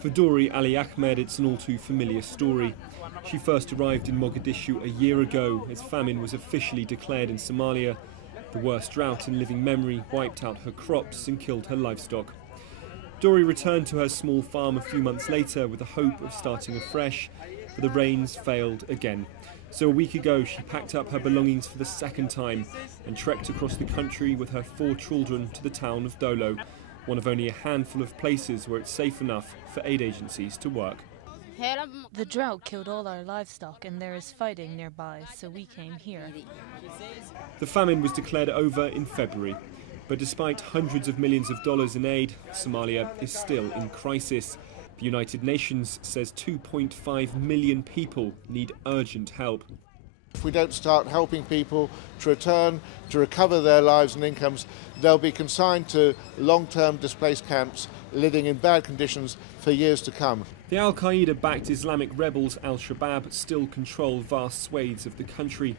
For Dori Ali Ahmed, it's an all too familiar story. She first arrived in Mogadishu a year ago as famine was officially declared in Somalia. The worst drought in living memory wiped out her crops and killed her livestock. Dori returned to her small farm a few months later with the hope of starting afresh, but the rains failed again. So a week ago she packed up her belongings for the second time and trekked across the country with her 4 children to the town of Dolo, one of only a handful of places where it's safe enough for aid agencies to work. The drought killed all our livestock and there is fighting nearby, so we came here. The famine was declared over in February, but despite hundreds of millions of dollars in aid, Somalia is still in crisis. The United Nations says 2.5 million people need urgent help. If we don't start helping people to return, to recover their lives and incomes, they'll be consigned to long-term displaced camps, living in bad conditions for years to come. The Al-Qaeda-backed Islamic rebels Al-Shabaab still control vast swathes of the country.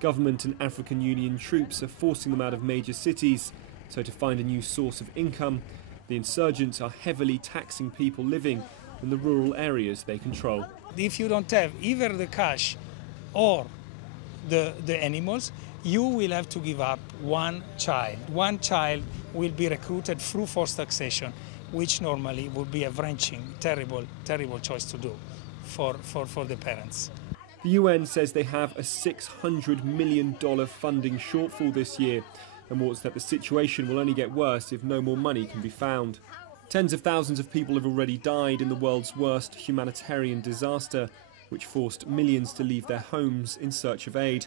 Government and African Union troops are forcing them out of major cities, so to find a new source of income, the insurgents are heavily taxing people living in the rural areas they control. If you don't have either the cash or the animals, you will have to give up one child. One child will be recruited through forced taxation, which normally would be a wrenching, terrible choice to do for the parents. The UN says they have a $600 million funding shortfall this year and warns that the situation will only get worse if no more money can be found. Tens of thousands of people have already died in the world's worst humanitarian disaster, which forced millions to leave their homes in search of aid.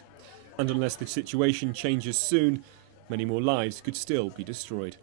And unless the situation changes soon, many more lives could still be destroyed.